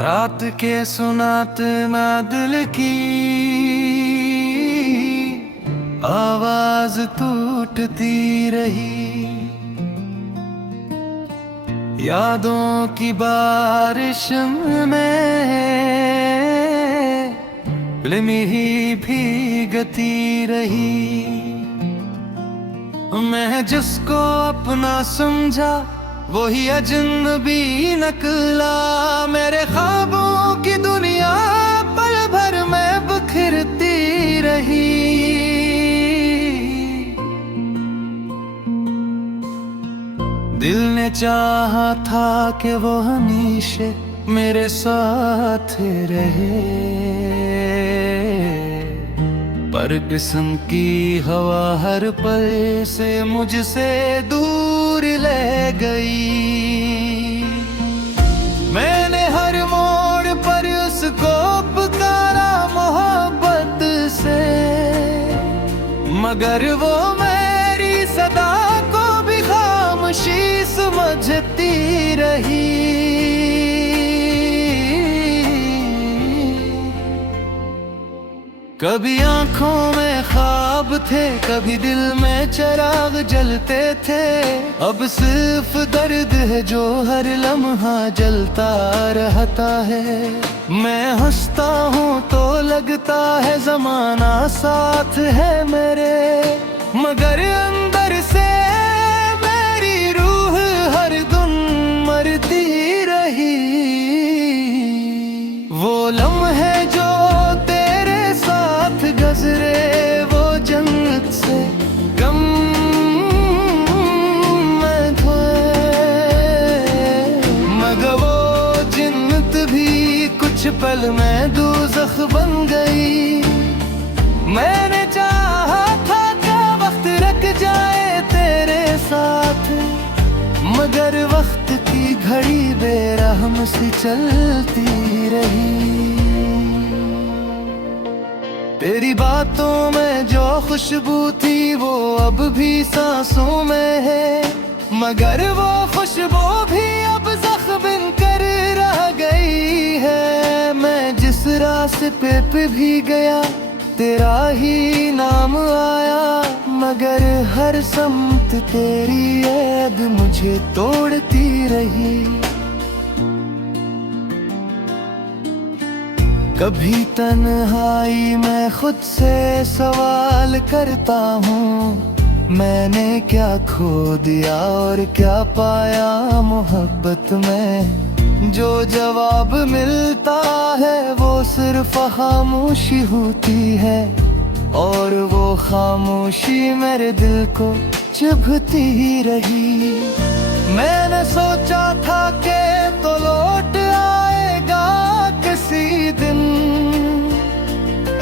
रात के सुनातना दिल की आवाज टूटती रही। यादों की बारिश में फिल्मी ही भीगती रही। मैं जिसको अपना समझा वही अजनबी निकला। मेरे ख्वाबों की दुनिया पल भर में बिखरती रही। दिल ने चाहा था कि वो हमेशा मेरे साथ रहे, पर किस्म की हवा हर पल से मुझसे दूर ले गई। मैंने हर मोड़ पर उसको पुकारा मोहब्बत से, मगर वो मेरी सदा को भी खामोशी समझती रही। कभी आंखों में ख्वाब थे, कभी दिल में चिराग जलते थे। अब सिर्फ दर्द है जो हर लम्हा जलता रहता है। मैं हंसता हूँ तो लगता है जमाना साथ है मेरे, मगर अंदर से मेरी रूह हर दम मरती रही। वो लम्हे जो गुजरे वो जन्नत से कम में थे, मगर वो जन्नत भी कुछ पल में दोज़ख बन गई। मैंने चाहा था कि वक्त रुक जाए तेरे साथ, मगर वक्त की घड़ी बेरहम सी चलती रही। तेरी बातों में जो खुशबू थी वो अब भी सांसों में है, मगर वो खुशबू भी अब ज़ख्म कर रह गई है। मैं जिस रास्ते पे भी गया तेरा ही नाम आया, मगर हर समत तेरी याद मुझे तोड़ती रही। कभी तन्हाई में खुद से सवाल करता हूँ, मैंने क्या खो दिया और क्या पाया मोहब्बत में। जो जवाब मिलता है वो सिर्फ खामोशी होती है, और वो खामोशी मेरे दिल को चुभती ही रही। मैंने सोचा था कि तो लौट आएगा किसी दिन,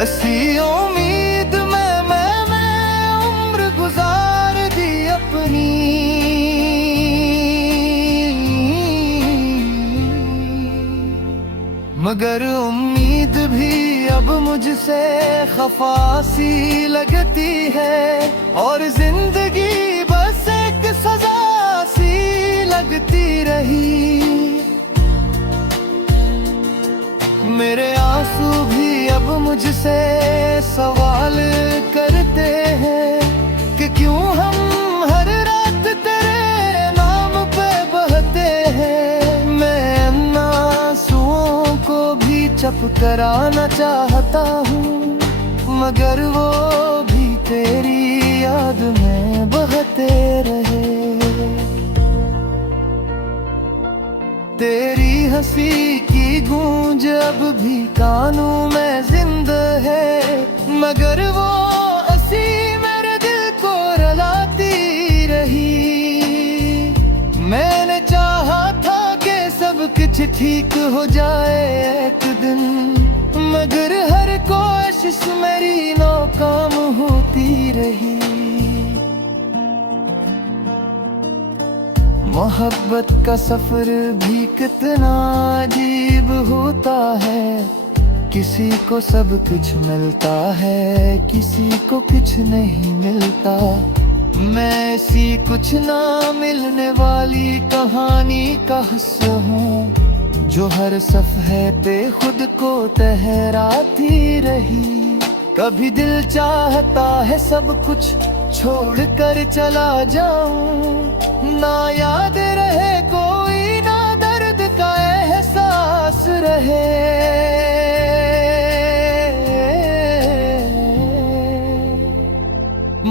ऐसी उम्मीद में मैंने उम्र गुजार दी अपनी। मगर उम्मीद भी अब मुझसे खफा सी लगती है, और जिंदगी बस एक सजा सी लगती रही। मेरे आंसू भी अब मुझसे सवाल करते हैं कि क्यों हम हर रात तेरे नाम पे बहते हैं। मैं इन आंसुओं को भी चुप कराना चाहता हूँ, मगर वो भी तेरी याद में बहते रहे। तेरी हंसी की गूंज अब भी कानों में जिंदा है, मगर वो हंसी मेरे दिल को रुलाती रही। मैंने चाहा था कि सब कुछ ठीक हो जाए एक दिन, मगर हर कोशिश मेरी नाकाम होती रही। मोहब्बत का सफर भी कितना अजीब होता है, किसी को सब कुछ मिलता है, किसी को कुछ नहीं मिलता। मैं ऐसी कुछ ना मिलने वाली कहानी का हिस्सा हूँ, जो हर सफ़े पे खुद को ठहराती रही। कभी दिल चाहता है सब कुछ छोड़ कर चला जाऊं, ना याद रहे कोई, ना दर्द का एहसास रहे।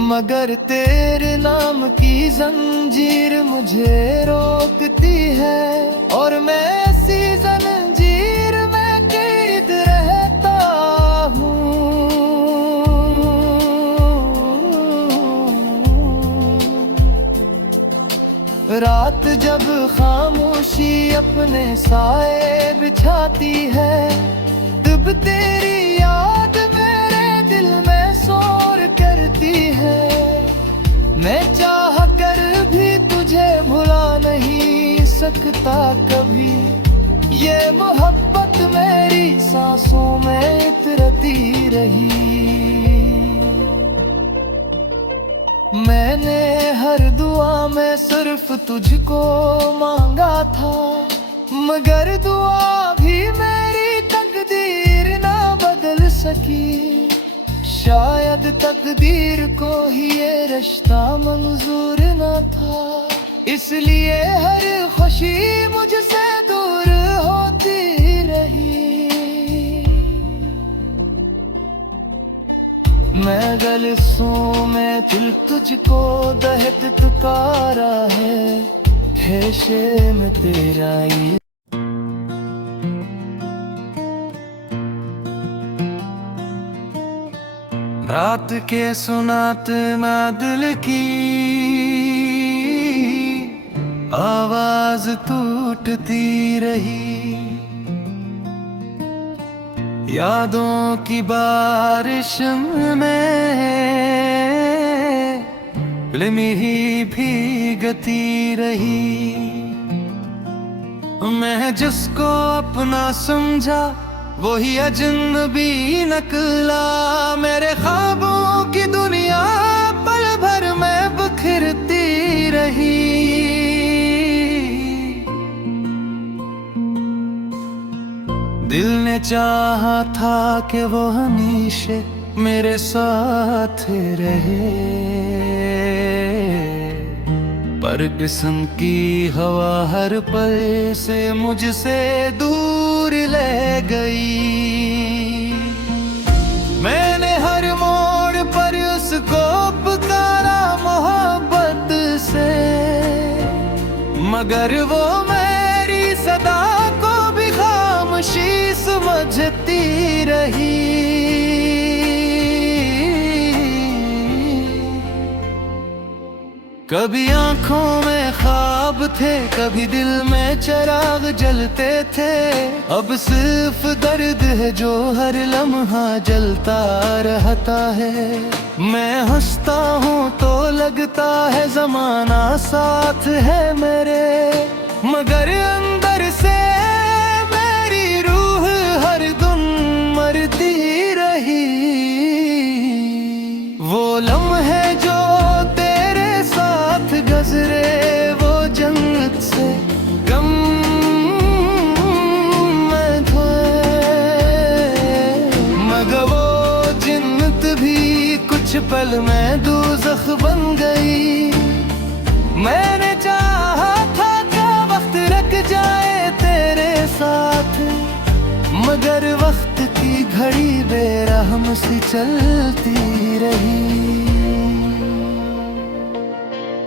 मगर तेरे नाम की जंजीर मुझे रोकती है, और मैं ऐसी जंजीर में कैद रहता हूँ। रात जब खामोशी अपने साए बिछाती है, तब तेरी याद मेरे दिल में शोर करती है। मैं चाह कर भी तुझे भुला नहीं सकता कभी, ये मोहब्बत मेरी सांसों में उतरती रही। मैंने हर दुआ में सिर्फ तुझको मांगा था, मगर दुआ भी मेरी तकदीर ना बदल सकी। शायद तकदीर को ही ये रिश्ता मंजूर न था, इसलिए हर खुशी मुझसे दूर होती रही। मैं गलसों में दिल तुझको दहत पुकारा है शेम तेरा ही। रात के सुनात में दिल की आवाज टूटती रही। यादों की बारिश में फिल्मी ही भीगती रही। मैं जिसको अपना समझा वही अजनबी निकला। मेरे ख्वाबों की दुनिया पल भर में बिखरती रही। दिल ने चाहा था कि वो हमेशा मेरे साथ रहे, पर किस्म की हवा हर पल से मुझसे दूर ले गई। मैंने हर मोड़ पर उसको पुकारा मोहब्बत से, मगर वो मेरी सदा को भी खामोशी समझती रही। कभी आंखों में ख्वाब थे, कभी दिल में चिराग जलते थे। अब सिर्फ दर्द है जो हर लम्हा जलता रहता है। मैं हंसता हूँ तो लगता है जमाना साथ है मेरे, मगर अंदर से मेरी रूह हर दम मरती रही। वो लम्हे जो गुजरे वो जन्नत से गम में धोए, मगर वो जन्नत भी कुछ पल में दोज़ख बन गई। मैंने चाहा था कि वक्त रुक जाए तेरे साथ, मगर वक्त की घड़ी बेरहम सी चलती रही।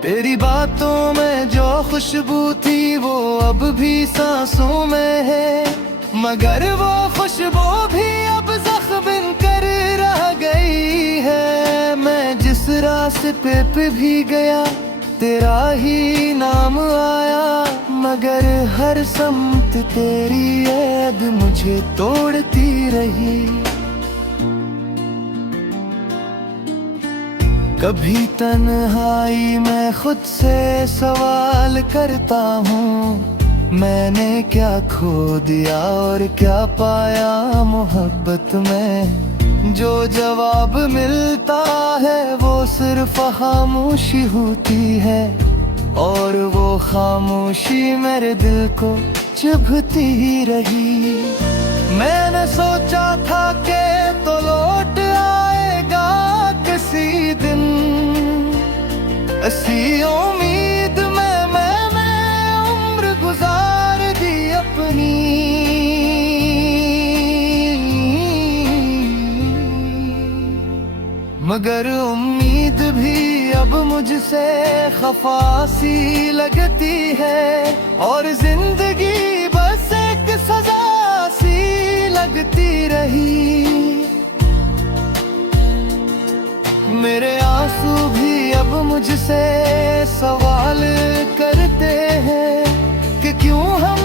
तेरी बातों में जो खुशबू थी वो अब भी सांसों में है, मगर वो खुशबू भी अब जख्म बनकर रह गई है। मैं जिस रास्ते पे भी गया तेरा ही नाम आया, मगर हर समत तेरी याद मुझे तोड़ती रही। कभी तन्हाई में खुद से सवाल करता हूँ, मैंने क्या खो दिया और क्या पाया मोहब्बत में। जो जवाब मिलता है वो सिर्फ खामोशी होती है, और वो खामोशी मेरे दिल को चुभती रही। मैंने सोचा था कि तो लौट आएगा किसी दिन, ऐसी उम्मीद में मैंने उम्र गुजार दी अपनी। मगर उम्मीद भी अब मुझसे खफा सी लगती है, और जिंदगी बस एक सजा सी लगती रही। मेरे आंसू भी अब मुझसे सवाल करते हैं कि क्यों हम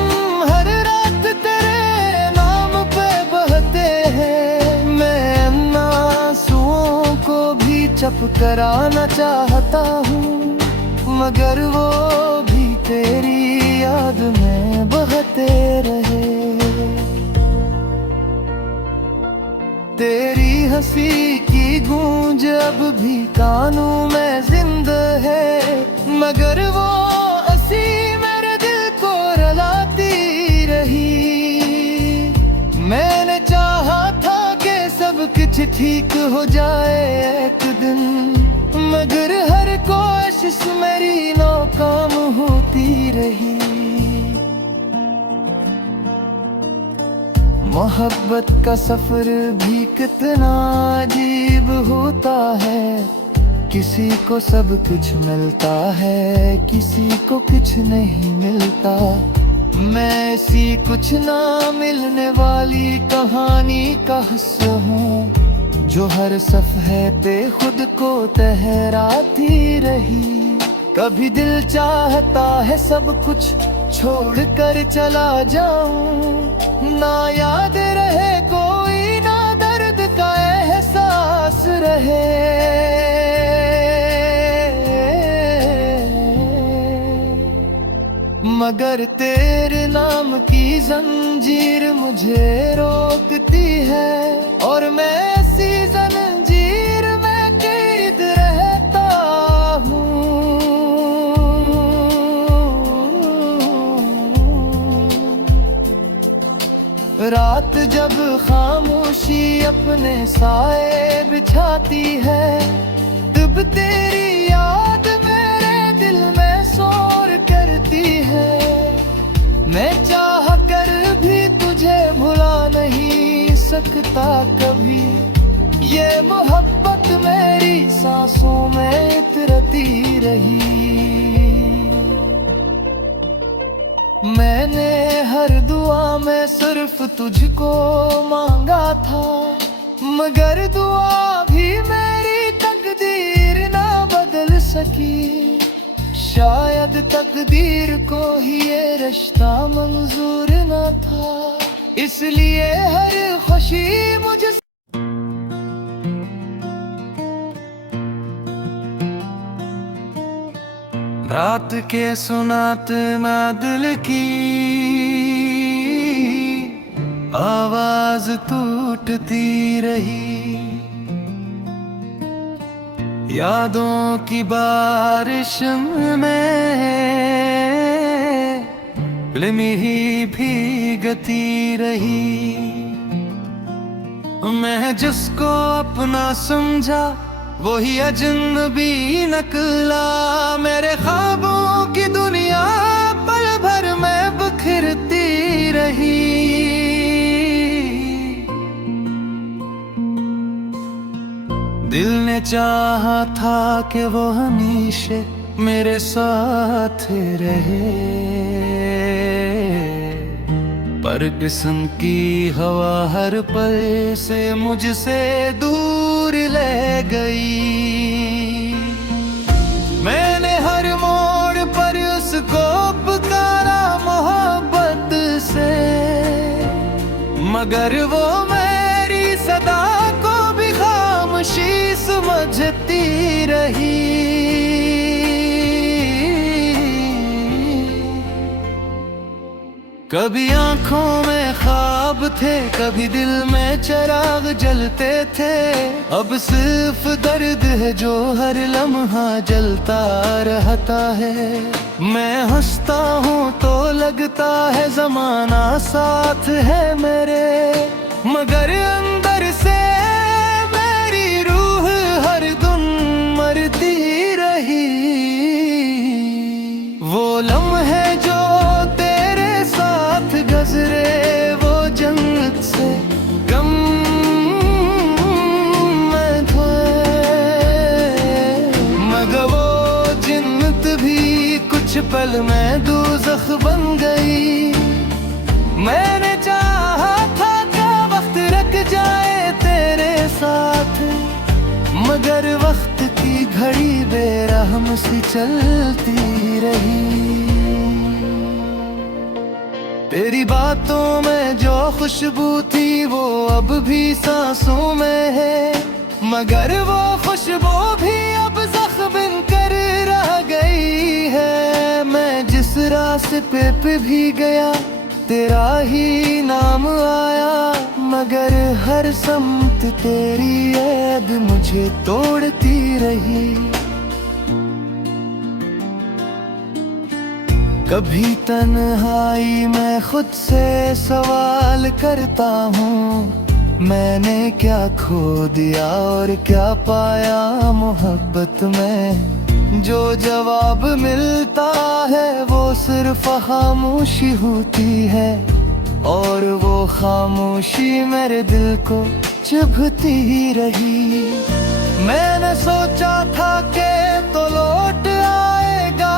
हर रात तेरे नाम पे बहते हैं। मैं इन आंसुओं को भी चुप कराना चाहता हूँ, मगर वो भी तेरी याद में बहते रहे। तेरी हंसी की गूंज अब भी कानों में जिंदा है, मगर वो हंसी मेरे दिल को रुलाती रही। मैंने चाहा था कि सब कुछ ठीक हो जाए एक दिन, मगर हर कोशिश मेरी नाकाम होती रही। मोहब्बत का सफर भी कितना अजीब होता है, किसी को सब कुछ मिलता है, किसी को कुछ नहीं मिलता। मैं ऐसी कुछ ना मिलने वाली कहानी का हिस्सा हूँ, जो हर सफ़े पे खुद को तहराती रही। कभी दिल चाहता है सब कुछ छोड़ कर चला जाऊं, ना याद रहे कोई, ना दर्द का एहसास रहे। मगर तेरे नाम की जंजीर मुझे रोकती है, और मैं ऐसी जंजीर में कैद रहता हूँ। रात जब खामोशी अपने साए बिछाती है, तब तेरी याद मेरे दिल में शोर करती है। मैं चाह कर भी तुझे भुला नहीं सकता कभी, ये मोहब्बत मेरी सांसों में उतरती रही। मैंने हर दुआ में सिर्फ तुझको मांगा था, मगर दुआ भी मेरी तकदीर ना बदल सकी। शायद तकदीर को ही ये रिश्ता मंजूर न था, इसलिए हर खुशी मुझे रात के सुनात ना दिल की आवाज टूटती रही। यादों की बारिश में फिल्म ही भीगती रही। मैं जिसको अपना समझा वही अजनबी निकला। मेरे ख्वाबों की दुनिया पल भर में बिखरती रही। दिल ने चाहा था कि वो हमेशा मेरे साथ रहे, पर किस्म की हवा हर पल से मुझसे दूर ले गई। मैंने हर मोड़ पर उसको पुकारा मोहब्बत से, मगर वो मेरी सदा को भी खामोशी समझती रही। कभी आंखों में ख्वाब थे, कभी दिल में चिराग जलते थे। अब सिर्फ दर्द है जो हर लम्हा जलता रहता है। मैं हंसता हूँ तो लगता है जमाना साथ है मेरे, मगर अंदर से मेरी रूह हर दिन मरती रही। वो लम्हे जो गुजरे वो जन्नत से गम में धोए, मगर वो जन्नत भी कुछ पल में दोज़ख बन गई। मैंने चाहा था कि वक्त रुक जाए तेरे साथ, मगर वक्त की घड़ी बेरहम सी चलती रही। तेरी बातों में जो खुशबू थी वो अब भी सांसों में है, मगर वो खुशबू भी अब ज़ख्म बनकर रह गई है। मैं जिस रास्ते पे भी गया तेरा ही नाम आया, मगर हर समत तेरी याद मुझे तोड़ती रही। कभी तन्हाई में खुद से सवाल करता हूँ, मैंने क्या खो दिया और क्या पाया मोहब्बत में। जो जवाब मिलता है वो सिर्फ खामोशी होती है, और वो खामोशी मेरे दिल को चुभती रही। मैंने सोचा था कि तो लौट आएगा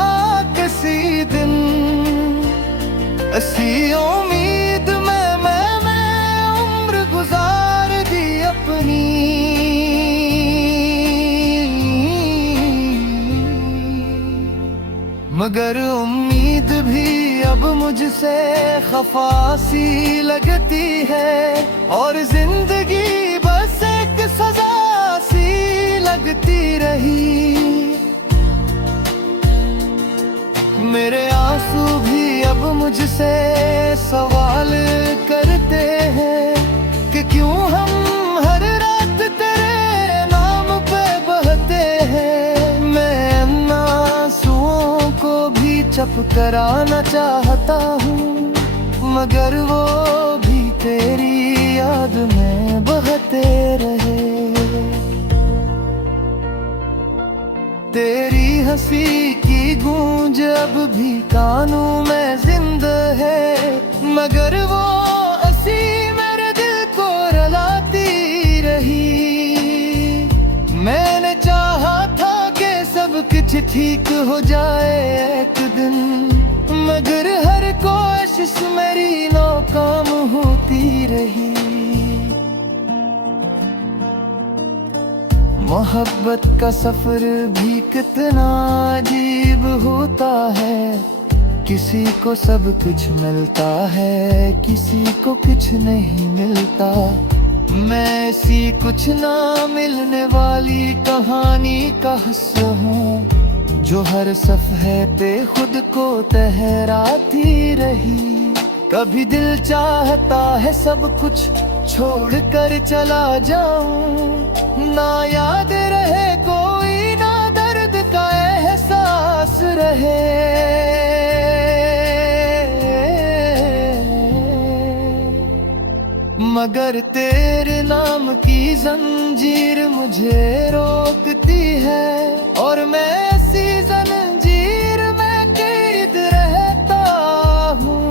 किसी दिन, ऐसी उम्मीद में मैंने उम्र गुजार दी अपनी। मगर उम्मीद भी अब मुझसे खफा सी लगती है, और जिंदगी बस एक सजा सी लगती रही। मेरे आंसू भी अब मुझसे सवाल करते हैं कि क्यों हम हर रात तेरे नाम पे बहते हैं। मैं इन आंसुओं को भी चुप कराना चाहता हूँ, मगर वो भी तेरी याद में बहते रहे। तेरी हंसी की गूंज अब भी कानों में जिंदा है, मगर वो हंसी मेरे दिल को रुलाती रही। मैंने चाहा था कि सब कुछ ठीक हो जाए एक दिन, मगर हर कोशिश मेरी नाकाम होती रही। मोहब्बत का सफर भी कितना अजीब होता है, किसी को सब कुछ मिलता है, किसी को कुछ नहीं मिलता। मैं इसी कुछ ना मिलने वाली कहानी का हिस्सा हूँ, जो हर सफ़े पे खुद को तहराती रही। कभी दिल चाहता है सब कुछ छोड़ कर चला जाऊं, ना याद रहे कोई, ना दर्द का एहसास रहे। मगर तेरे नाम की जंजीर मुझे रोकती है, और मैं ऐसी जंजीर में कैद रहता हूँ।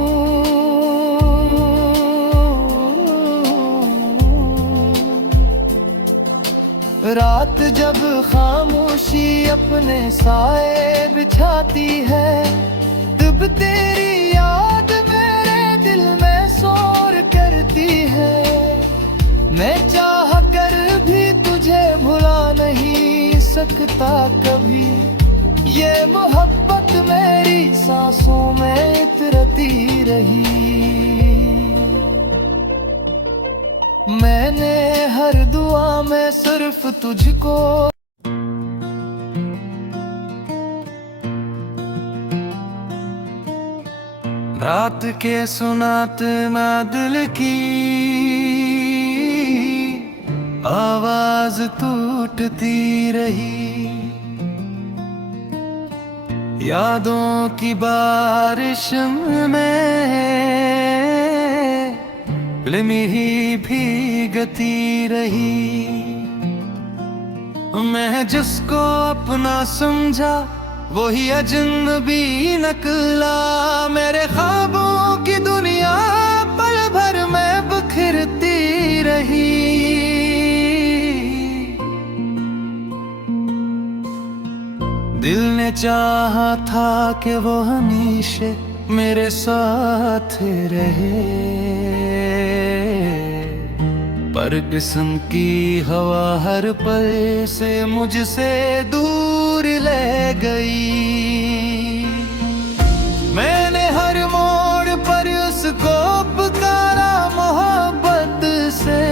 रात जब खामोशी अपने साए बिछाती है, तब तेरी याद मेरे दिल में शोर करती है। मैं चाह कर भी तुझे भुला नहीं सकता कभी, ये मोहब्बत मेरी सांसों में इतरती रही। मैंने हर दुआ में सिर्फ तुझको रात के सुनातना दिल की आवाज टूटती रही। यादों की बारिश में फिल्म ही भीगती रही। मैं जिसको अपना समझा वही अजनबी निकला। मेरे ख्वाबों की दुनिया पल भर में बिखरती रही। दिल ने चाहा था कि वो हमेशा मेरे साथ रहे, पर किस्म की हवा हर पल से मुझसे दूर ले गई। मैंने हर मोड़ पर उसको पुकारा मोहब्बत से,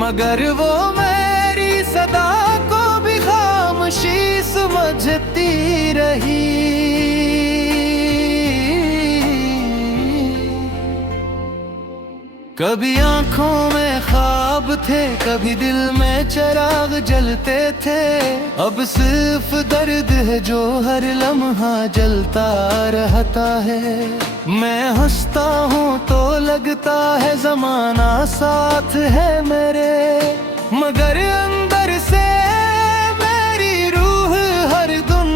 मगर वो मेरी सदा को भी खामोशी समझती रही। कभी आंखों में ख्वाब थे, कभी दिल में चिराग जलते थे। अब सिर्फ दर्द है जो हर लम्हा जलता रहता है। मैं हंसता हूँ तो लगता है ज़माना साथ है मेरे, मगर अंदर से मेरी रूह हर दम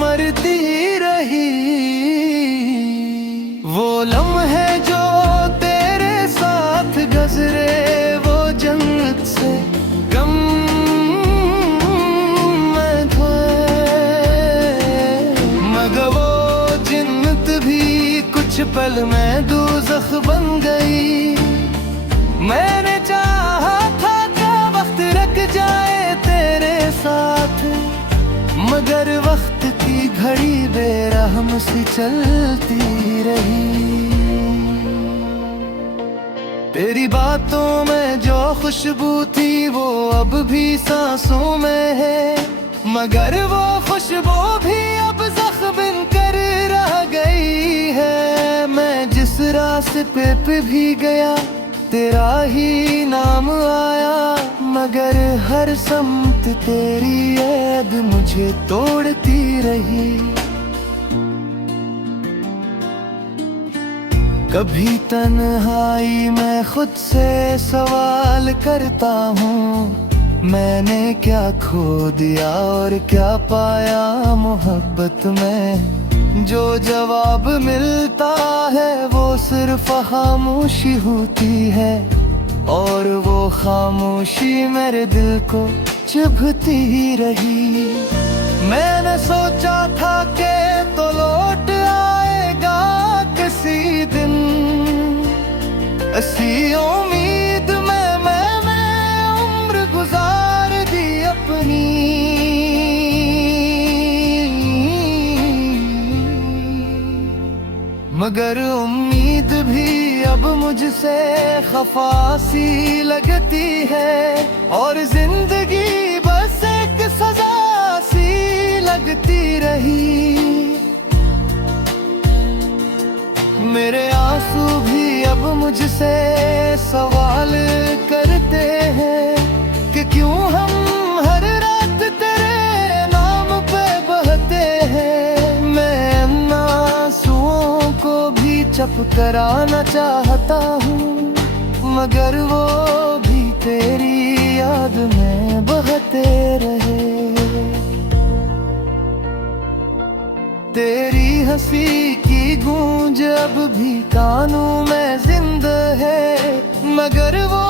मरती रही। वो लम्हे जो गुज़रे वो जन्नत से गम में थे, मगर वो जन्नत भी कुछ पल में दोज़ख बन गई। मैंने चाहा था कि वक्त रुक जाए तेरे साथ, मगर वक्त की घड़ी बेरहम सी चलती रही। तेरी बातों में जो खुशबू थी वो अब भी सांसों में है, मगर वो खुशबू भी अब ज़ख्म बनकर रह गई है। मैं जिस रास्ते पे भी गया तेरा ही नाम आया, मगर हर समत तेरी याद मुझे तोड़ती रही। कभी तन्हाई में खुद से सवाल करता हूँ, मैंने क्या खो दिया और क्या पाया मोहब्बत में। जो जवाब मिलता है वो सिर्फ खामोशी होती है, और वो खामोशी मेरे दिल को चुभती रही। मैंने सोचा था कि तो लौट आएगा किसी दिन, ऐसी उम्मीद में मैंने उम्र गुजार दी अपनी। मगर उम्मीद भी अब मुझसे खफा सी लगती है, और जिंदगी बस एक सजा सी लगती रही। मेरे आंसू भी अब मुझसे सवाल करते हैं कि क्यों हम हर रात तेरे नाम पे बहते हैं। मैं इन आंसुओं को भी चुप कराना चाहता हूँ, मगर वो भी तेरी याद में बहते रहे। तेरी हंसी की गूंज अब भी कानों में जिंदा है, मगर वो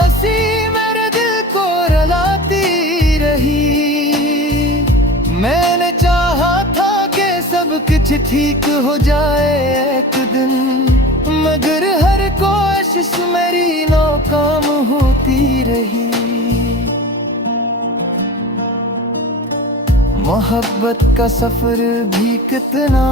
हंसी मेरे दिल को रुलाती रही। मैंने चाहा था कि सब कुछ ठीक हो जाए एक दिन, मगर हर कोशिश मेरी नाकाम होती रही। मोहब्बत का सफर भी कितना